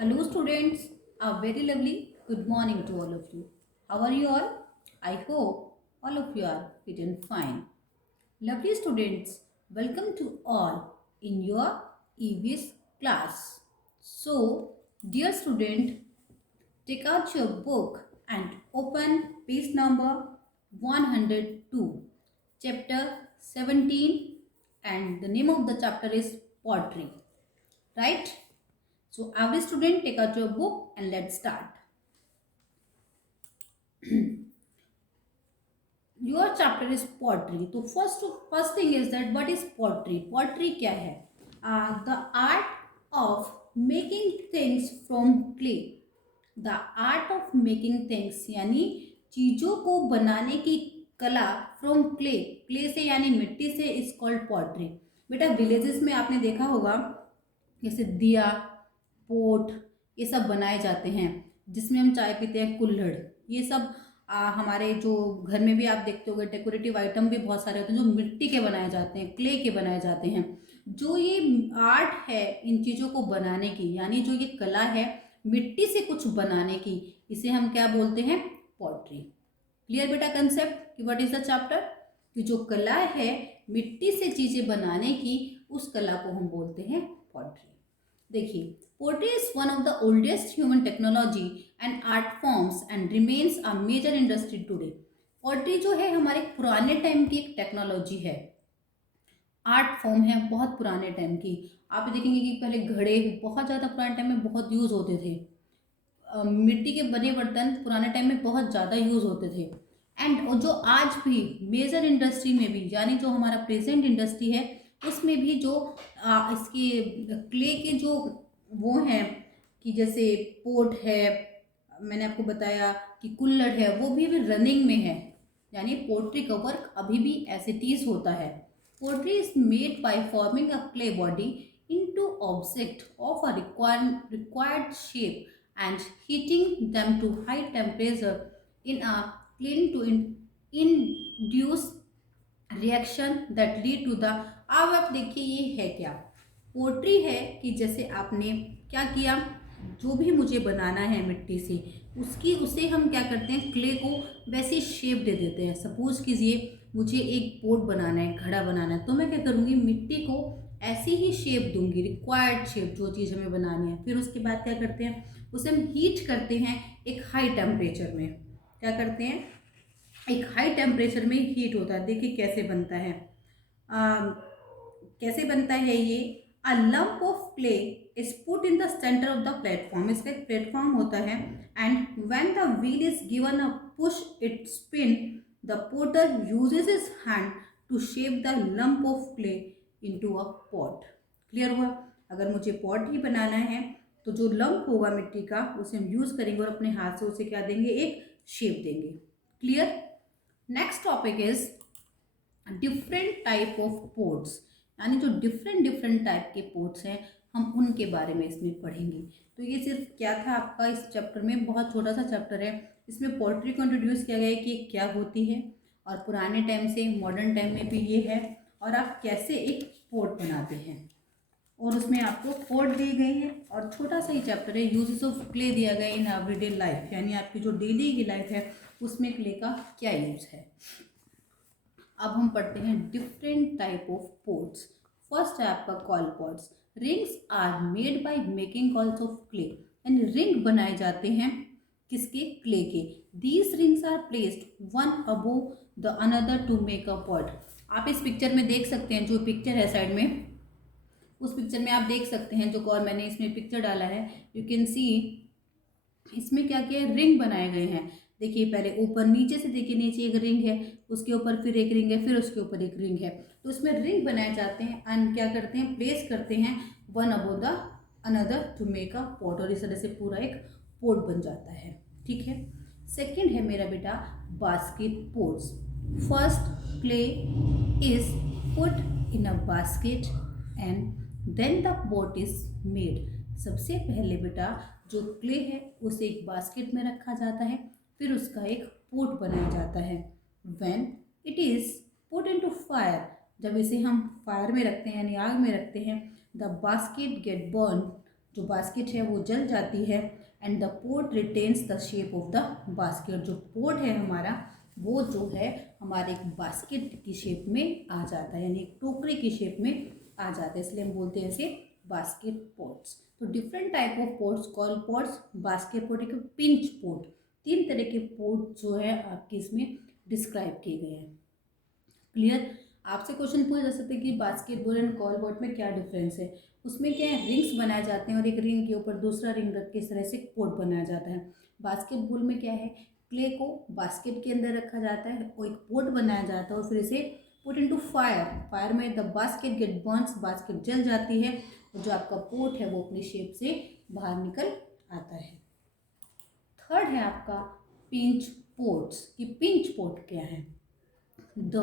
Hello students, a very lovely good morning to all of you. How are you all? I hope all of you are fit and fine. Lovely students, welcome to all in your EVS class. So, dear student, take out your book and open page number 102, chapter 17, and the name of the chapter is Pottery. Right? So every student take out your book and let's start. Your chapter is pottery. So first thing is that what is pottery? Pottery क्या है? The art of making things from clay. The art of making things यानी चीजों को बनाने की कला from clay. Clay से यानी मिट्टी से इज कॉल्ड पॉटरी. बेटा विलेजेस में आपने देखा होगा जैसे दिया, पोट, ये सब बनाए जाते हैं जिसमें हम चाय पीते हैं, कुल्हड़, ये सब हमारे जो घर में भी आप देखते होंगे डेकोरेटिव आइटम भी बहुत सारे होते हैं जो मिट्टी के बनाए जाते हैं, क्ले के बनाए जाते हैं. जो ये आर्ट है इन चीज़ों को बनाने की, यानी जो ये कला है मिट्टी से कुछ बनाने की, इसे हम क्या बोलते हैं? पॉटरी. क्लियर बेटा कंसेप्ट कि व्हाट इज द चैप्टर? कि जो कला है मिट्टी से चीज़ें बनाने की, उस कला को हम बोलते हैं पॉटरी. देखिए, pottery is one of the oldest human technology and art forms and remains a major industry today. Pottery जो है हमारे पुराने टाइम की एक टेक्नोलॉजी है, आर्ट फॉर्म है बहुत पुराने टाइम की. आप देखेंगे कि पहले घड़े बहुत ज़्यादा पुराने टाइम में बहुत यूज़ होते थे. मिट्टी के बने बर्तन पुराने टाइम में बहुत ज़्यादा यूज़ होते थे. एंड जो आज भी मेजर इंडस्ट्री में भी, यानी जो हमारा प्रेजेंट इंडस्ट्री है उसमें भी जो इसके क्ले के जो वो हैं कि जैसे पोट है, मैंने आपको बताया कि कुल्हड़ है, वो भी रनिंग में है. यानी पोट्री का वर्क अभी भी एज इट इज होता है. Pottery is made by forming a clay body into object of a required shape and heating them to high temperature in a kiln to induce reaction that lead to the. अब आप देखिए ये है क्या? Pottery है कि जैसे आपने क्या किया, जो भी मुझे बनाना है मिट्टी से, उसे हम क्या करते हैं, क्ले को वैसी शेप दे देते हैं. सपोज कीजिए मुझे एक पोट बनाना है, घड़ा बनाना है, तो मैं क्या करूँगी, मिट्टी को ऐसी ही शेप दूंगी, रिक्वायर्ड शेप जो चीज़ हमें बनानी है. फिर उसके बाद क्या करते हैं, उसे हम हीट करते हैं एक हाई टेम्परेचर में. क्या करते हैं, एक हाई टेम्परेचर में हीट होता है. देखिए कैसे बनता है. कैसे बनता है ये? A lump of clay is put in the centre of the platform. इसका एक प्लेटफॉर्म होता है and when the wheel is given a push it spin. The potter uses his hand to shape the lump of clay into a pot. Clear हुआ? अगर मुझे pot ही बनाना है तो जो लंप होगा मिट्टी का उसे हम यूज करेंगे और अपने हाथ से उसे क्या देंगे, एक शेप देंगे. Clear? Next topic is different type of pots. यानी जो डिफरेंट डिफरेंट टाइप के पोट्स हैं हम उनके बारे में इसमें पढ़ेंगे. तो ये सिर्फ क्या था आपका इस चैप्टर में, बहुत छोटा सा चैप्टर है. इसमें पोट्री को इंट्रोड्यूस किया गया है कि क्या होती है और पुराने टाइम से मॉडर्न टाइम में भी ये है, और आप कैसे एक पोट बनाते हैं, और उसमें आपको पोट दी गई है. और छोटा सा ही चैप्टर है, यूजेस ऑफ क्ले दिया गया इन एवरीडे लाइफ, यानी आपकी जो डेली की लाइफ है उसमें क्ले का क्या यूज है. अब हम पढ़ते हैं different type of pots. First है आपका coil pots. Rings are made by making coils of clay. यानी रिंग बनाए जाते हैं किसके? क्ले के. These rings are placed one above the another to make a pot. आप इस पिक्चर में देख सकते हैं, जो पिक्चर है साइड में, उस पिक्चर में आप देख सकते हैं जो और मैंने इसमें पिक्चर डाला है. यू कैन सी इसमें क्या क्या रिंग बनाए गए हैं. देखिए पहले ऊपर नीचे से, देखिए नीचे एक रिंग है, उसके ऊपर फिर एक रिंग है, फिर उसके ऊपर एक रिंग है. तो इसमें रिंग बनाए जाते हैं एंड क्या करते हैं, प्लेस करते हैं one above the another to make a pot, और इस तरह से पूरा एक पोट बन जाता है. ठीक है. सेकंड है मेरा बेटा basket pots. First clay is put in a basket and then the pot is made. सबसे पहले बेटा जो क्ले है उसे एक बास्केट में रखा जाता है, फिर उसका एक पोट बनाया जाता है. When it is put into fire. जब इसे हम फायर में रखते हैं यानी आग में रखते हैं, द बास्केट गेट बर्न जो बास्केट है वो जल जाती है and the pot retains the shape of the basket. जो पोट है हमारा वो जो है हमारे एक बास्केट की शेप में आ जाता है, यानी एक टोकरी की शेप में आ जाता है, इसलिए हम बोलते हैं इसे बास्केट पॉट्स। तो different type of pots, call pots, basket pot, एक पिंच पॉट, 3 तरह के पॉट जो है आपके इसमें डिस्क्राइब किए गए हैं। क्लियर? आपसे क्वेश्चन पूछा जा सकता है कि बास्केटबॉल एंड कॉल पॉट में क्या डिफरेंस है। उसमें क्या है, रिंग्स बनाए जाते हैं और एक रिंग के ऊपर दूसरा रिंग रख के इस तरह से एक पॉट बनाया जाता है। बास्केटबॉल में क्या है, क्ले को बास्केट के अंदर रखा जाता है और एक पॉट बनाया जाता है और फिर इसे पुट इनटू फायर, फायर में the basket get burns, basket जल जाती है और जो आपका पोट है वो अपनी शेप से बाहर निकल आता है। थर्ड है आपका पिंच पोट्स। कि पिंच पोट क्या है, the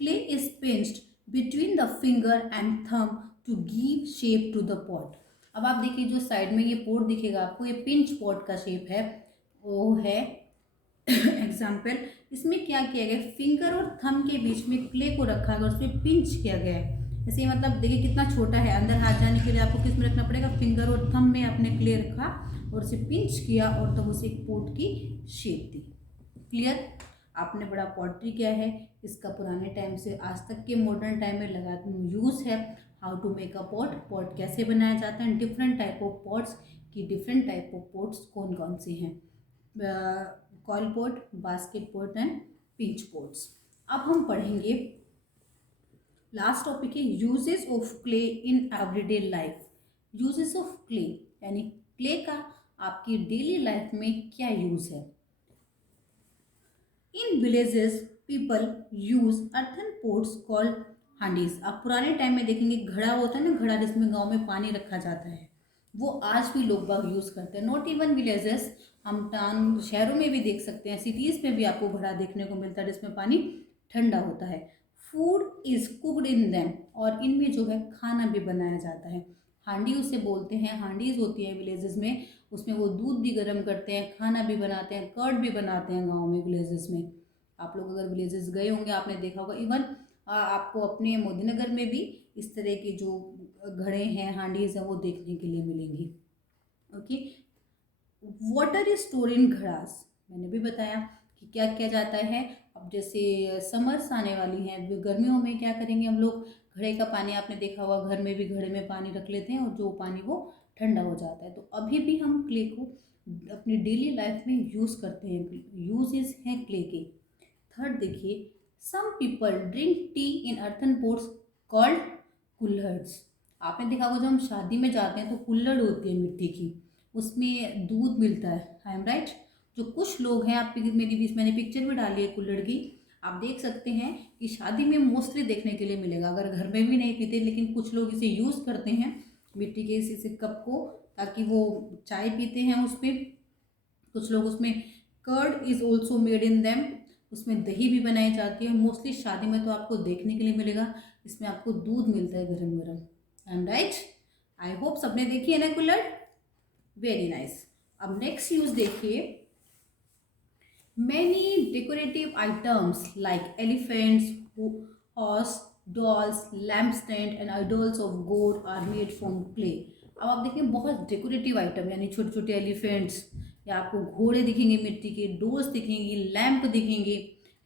clay is pinched between the finger and thumb to give shape to the pot. अब आप देखिए जो साइड में ये पोट दिखेगा आपको, ये पिंच पॉट का शेप है, वो है एग्जाम्पल। इसमें क्या किया गया, फिंगर और थंब के बीच में क्ले को रखा गया, उसमें पिंच किया गया है। जैसे मतलब देखिए कितना छोटा है, अंदर हाथ जाने के लिए आपको किस में रखना पड़ेगा, फिंगर और थंब में आपने क्ले रखा और उसे पिंच किया और तब उसे एक पोट की शेप दी। क्लियर? आपने बड़ा पॉटरी क्या है, इसका पुराने टाइम से आज तक के मॉडर्न टाइम में लगा यूज़ है। How to make a pot, pot कैसे बनाया जाता है, डिफरेंट टाइप ऑफ पॉट्स की डिफरेंट टाइप ऑफ पॉट्स कौन कौन से हैं, coil pot, basket pot and pinch pots. अब हम पढ़ेंगे लास्ट टॉपिक है uses of clay in everyday life. Uses of clay यानी क्ले का आपकी डेली लाइफ में क्या यूज है। In villages people use earthen pots called हांडीज। आप पुराने टाइम में देखेंगे घड़ा होता है ना, घड़ा जिसमें गांव में पानी रखा जाता है, वो आज भी लोग बाग यूज़ करते हैं। नॉट इवन विलेजेस, हम टाउन शहरों में भी देख सकते हैं, सिटीज़ में भी आपको घड़ा देखने को मिलता है जिसमें पानी ठंडा होता है। Food is cooked in them, और इनमें जो है खाना भी बनाया जाता है। हांडी उसे बोलते हैं, हांडीज होती है विलेजेस में, उसमें वो दूध भी गर्म करते हैं, खाना भी बनाते हैं, कर्ड भी बनाते हैं गाँव में विलेजेस में। आप लोग अगर विलेजेस गए होंगे आपने देखा होगा, इवन आपको अपने मोदीनगर में भी इस तरह के जो घड़े हैं, हांडीज हैं, वो देखने के लिए मिलेंगी। Okay, water is store in घड़ास, मैंने भी बताया कि क्या किया जाता है। अब जैसे समर्स आने वाली हैं, गर्मियों में क्या करेंगे हम लोग, घड़े का पानी आपने देखा होगा, घर में भी घड़े में पानी रख लेते हैं और जो पानी वो ठंडा हो जाता है। तो अभी भी हम क्ले को अपनी डेली लाइफ में यूज़ करते हैं, यूजेस हैं क्ले के। थर्ड देखिए, सम पीपल ड्रिंक टी इन अर्थन पोट्स कॉल्ड कुल्हड़्स। आपने देखा होगा जब हम शादी में जाते हैं तो कुल्हड़ होती है मिट्टी की, उसमें दूध मिलता है। आई एम राइट? जो कुछ लोग हैं, आप मेरी बीच मैंने पिक्चर भी डाली है कुल्हड़ की, आप देख सकते हैं कि शादी में मोस्टली देखने के लिए मिलेगा। अगर घर में भी नहीं पीते लेकिन कुछ लोग इसे यूज़ करते हैं, मिट्टी के इस कप को, ताकि वो चाय पीते हैं उसमें। कुछ लोग उसमें curd is also made in them, उसमें दही भी बनाई जाती है। मोस्टली शादी में तो आपको देखने के लिए मिलेगा, इसमें आपको दूध मिलता है गरम गरम। I am right? I hope सबने देखी है ना कुल्हड़। Very nice. अब नेक्स्ट यूज देखिए, many decorative items like elephants, horse, dolls, lamp stand and idols of god are made from clay. अब आप देखिए बहुत डेकोरेटिव आइटम, यानी छोटे छोटे एलिफेंट्स, या आपको घोड़े दिखेंगे मिट्टी के, डोर्स दिखेंगी, लैंप दिखेंगे,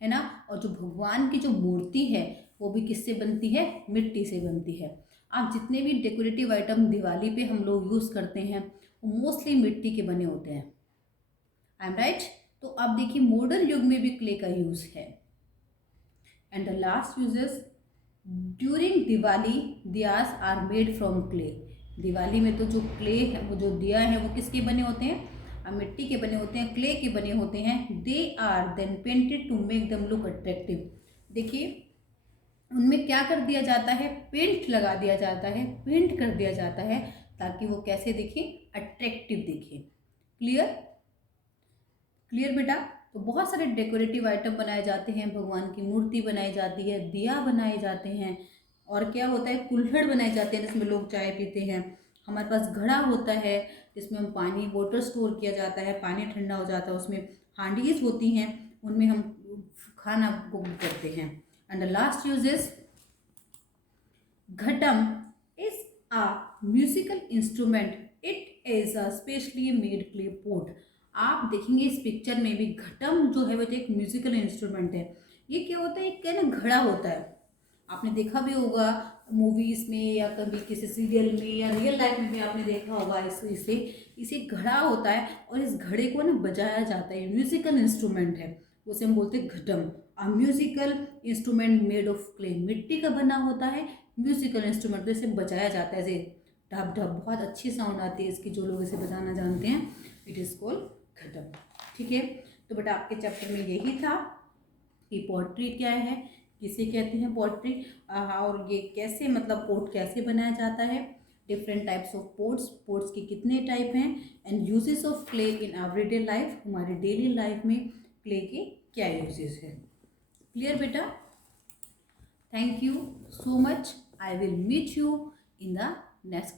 है ना। और जो भगवान की जो मूर्ति है वो भी किससे बनती है, मिट्टी से बनती है। आप जितने भी डेकोरेटिव आइटम दिवाली पे हम लोग यूज़ करते हैं वो मोस्टली मिट्टी के बने होते हैं। आई एम राइट? तो अब देखिए मॉडर्न युग में भी क्ले का यूज़ है। And the last uses, during Diwali diyas are made from clay. Diwali में तो जो क्ले है, वो जो दिया है वो किसके बने होते हैं, मिट्टी के बने होते हैं, क्ले के बने होते हैं। They are then painted to make them look attractive. देखिए उनमें क्या कर दिया जाता है, पेंट लगा दिया जाता है, पेंट कर दिया जाता है ताकि वो कैसे दिखे, अट्रैक्टिव दिखे। क्लियर? क्लियर बेटा? तो बहुत सारे डेकोरेटिव आइटम बनाए जाते हैं, भगवान की मूर्ति बनाई जाती है, दिया बनाए जाते हैं, और क्या होता है, कुल्हड़ बनाए जाते हैं जिसमें लोग चाय पीते हैं। हमारे पास घड़ा होता है जिसमें हम पानी, वाटर स्टोर किया जाता है, पानी ठंडा हो जाता है उसमें। हांडीज होती हैं, उनमें हम खाना कुक करते हैं। And the last use is, ghatam is a musical instrument is a specially made clay pot. आप देखेंगे इस पिक्चर में भी घटम जो है वो तो एक म्यूजिकल इंस्ट्रूमेंट है। ये क्या होता है, एक क्या ना घड़ा होता है। आपने देखा भी होगा मूवीज में या कभी किसी सीरियल में या रियल लाइफ में भी आपने देखा होगा इसे इसे घड़ा होता है और इस घड़े को ना बजाया जाता है। म्यूजिकल इंस्ट्रूमेंट है, उसे हम बोलते हैं ghatam. A musical instrument made of clay, मिट्टी का बना होता है म्यूजिकल इंस्ट्रूमेंट, तो इसे बजाया जाता है। जैसे ढप ढप, बहुत अच्छी साउंड आती है इसकी, जो लोग इसे बजाना जानते हैं। इट इज़ कॉल्ड घटम। ठीक है, तो बेटा आपके चैप्टर में यही था कि पोट्री क्या है, किसे कहते हैं पोट्री, और ये कैसे मतलब पोट कैसे बनाया जाता है, different types of pots, pots के कितने टाइप हैं, and uses of clay in everyday life, हमारे डेली लाइफ में क्ले के क्या यूजेस है। क्लियर बेटा? Thank you so much. I will meet you in the next